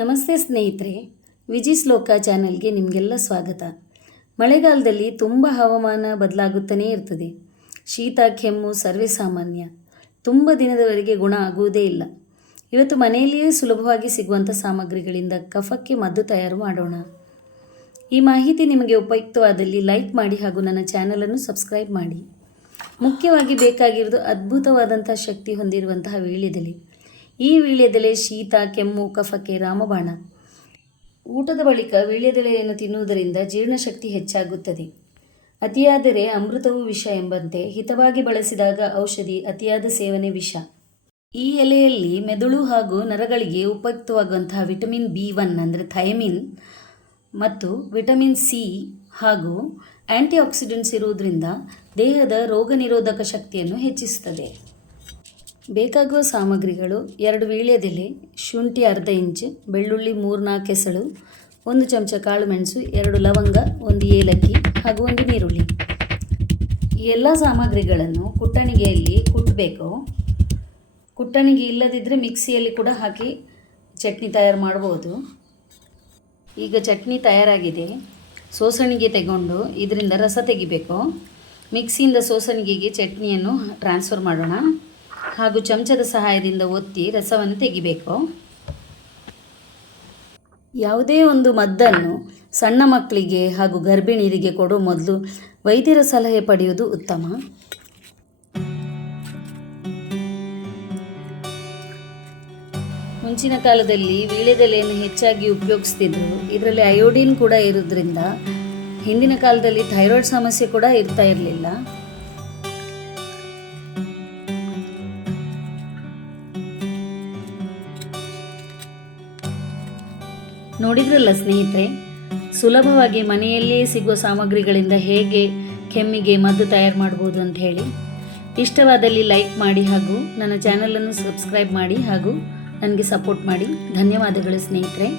ನಮಸ್ತೆ ಸ್ನೇಹಿತರೆ, ವಿಜಿ ಶ್ಲೋಕ ಚಾನೆಲ್ಗೆ ನಿಮಗೆಲ್ಲ ಸ್ವಾಗತ. ಮಳೆಗಾಲದಲ್ಲಿ ತುಂಬ ಹವಾಮಾನ ಬದಲಾಗುತ್ತಲೇ ಇರ್ತದೆ. ಶೀತ ಕೆಮ್ಮು ಸರ್ವೇ ಸಾಮಾನ್ಯ. ತುಂಬ ದಿನದವರೆಗೆ ಗುಣ ಆಗುವುದೇ ಇಲ್ಲ. ಇವತ್ತು ಮನೆಯಲ್ಲಿಯೇ ಸುಲಭವಾಗಿ ಸಿಗುವಂಥ ಸಾಮಗ್ರಿಗಳಿಂದ ಕಫಕ್ಕೆ ಮದ್ದು ತಯಾರು ಮಾಡೋಣ. ಈ ಮಾಹಿತಿ ನಿಮಗೆ ಉಪಯುಕ್ತವಾದಲ್ಲಿ ಲೈಕ್ ಮಾಡಿ ಹಾಗೂ ನನ್ನ ಚಾನಲನ್ನು ಸಬ್ಸ್ಕ್ರೈಬ್ ಮಾಡಿ. ಮುಖ್ಯವಾಗಿ ಬೇಕಾಗಿರೋದು ಅದ್ಭುತವಾದಂಥ ಶಕ್ತಿ ಹೊಂದಿರುವಂತಹ ವೀಳ್ಯದೆಲೆ. ಈ ವೀಳ್ಯದೆಲೆ ಶೀತ ಕೆಮ್ಮು ಕಫಕ್ಕೆ ರಾಮಬಾಣ. ಊಟದ ಬಳಿಕ ವೀಳ್ಯದೆಲೆಯನ್ನು ತಿನ್ನುವುದರಿಂದ ಜೀರ್ಣಶಕ್ತಿ ಹೆಚ್ಚಾಗುತ್ತದೆ. ಅತಿಯಾದರೆ ಅಮೃತವೂ ವಿಷ ಎಂಬಂತೆ ಹಿತವಾಗಿ ಬಳಸಿದಾಗ ಔಷಧಿ, ಅತಿಯಾದ ಸೇವನೆ ವಿಷ. ಈ ಎಲೆಯಲ್ಲಿ ಮೆದುಳು ಹಾಗೂ ನರಗಳಿಗೆ ಉಪಯುಕ್ತವಾಗುವಂತಹ ವಿಟಮಿನ್ B1 ಅಂದರೆ ಥೈಮಿನ್ ಮತ್ತು ವಿಟಮಿನ್ C ಹಾಗೂ ಆ್ಯಂಟಿಆಕ್ಸಿಡೆಂಟ್ಸ್ ಇರುವುದರಿಂದ ದೇಹದ ರೋಗ ನಿರೋಧಕ ಶಕ್ತಿಯನ್ನು ಹೆಚ್ಚಿಸುತ್ತದೆ. ಬೇಕಾಗುವ ಸಾಮಗ್ರಿಗಳು: 2 ವೀಳ್ಯದೆಲೆ, ಶುಂಠಿ ಅರ್ಧ ಇಂಚ್, ಬೆಳ್ಳುಳ್ಳಿ 3-4 ಎಸಳು, 1 ಚಮಚ ಕಾಳುಮೆಣಸು, 2 ಲವಂಗ, 1 ಏಲಕ್ಕಿ ಹಾಗೂ 1 ನೀರುಳ್ಳಿ. ಈ ಎಲ್ಲ ಸಾಮಗ್ರಿಗಳನ್ನು ಕುಟ್ಟಣಿಗೆಯಲ್ಲಿ ಕುಟ್ಟಬೇಕು. ಕುಟ್ಟಣಿಗೆ ಇಲ್ಲದಿದ್ದರೆ ಮಿಕ್ಸಿಯಲ್ಲಿ ಕೂಡ ಹಾಕಿ ಚಟ್ನಿ ತಯಾರು ಮಾಡ್ಬೋದು. ಈಗ ಚಟ್ನಿ ತಯಾರಾಗಿದೆ. ಸೋಸಣಿಗೆ ತಗೊಂಡು ಇದರಿಂದ ರಸ ತೆಗಿಬೇಕು. ಮಿಕ್ಸಿಯಿಂದ ಸೋಸಣಿಗೆಗೆ ಚಟ್ನಿಯನ್ನು ಟ್ರಾನ್ಸ್ಫರ್ ಮಾಡೋಣ ಹಾಗೂ ಚಮಚದ ಸಹಾಯದಿಂದ ಒತ್ತಿ ರಸವನ್ನು ತೆಗಿಬೇಕು. ಯಾವುದೇ ಒಂದು ಮದ್ದನ್ನು ಸಣ್ಣ ಮಕ್ಕಳಿಗೆ ಹಾಗೂ ಗರ್ಭಿಣಿಯರಿಗೆ ಕೊಡೋ ಮೊದಲು ವೈದ್ಯರ ಸಲಹೆ ಪಡೆಯುವುದು ಉತ್ತಮ. ಮುಂಚಿನ ಕಾಲದಲ್ಲಿ ವೀಳ್ಯದೆಲೆಯನ್ನು ಹೆಚ್ಚಾಗಿ ಉಪಯೋಗಿಸ್ತಿದ್ರು. ಇದರಲ್ಲಿ ಅಯೋಡಿನ್ ಕೂಡ ಇರೋದ್ರಿಂದ ಹಿಂದಿನ ಕಾಲದಲ್ಲಿ ಥೈರಾಯ್ಡ್ ಸಮಸ್ಯೆ ಕೂಡ ಇರ್ತಾ ಇರಲಿಲ್ಲ. ನೋಡಿದ್ರಲ್ಲ ಸ್ನೇಹಿತರೆ, ಸುಲಭವಾಗಿ ಮನೆಯಲ್ಲಿಯೇ ಸಿಗುವ ಸಾಮಗ್ರಿಗಳಿಂದ ಹೇಗೆ ಕೆಮ್ಮಿಗೆ ಮದ್ದು ತಯಾರು ಮಾಡ್ಬೋದು ಅಂತ ಹೇಳಿ. ಇಷ್ಟವಾದಲ್ಲಿ ಲೈಕ್ ಮಾಡಿ ಹಾಗೂ ನನ್ನ ಚಾನಲನ್ನು ಸಬ್ಸ್ಕ್ರೈಬ್ ಮಾಡಿ ಹಾಗೂ ನನಗೆ ಸಪೋರ್ಟ್ ಮಾಡಿ. ಧನ್ಯವಾದಗಳು ಸ್ನೇಹಿತರೆ.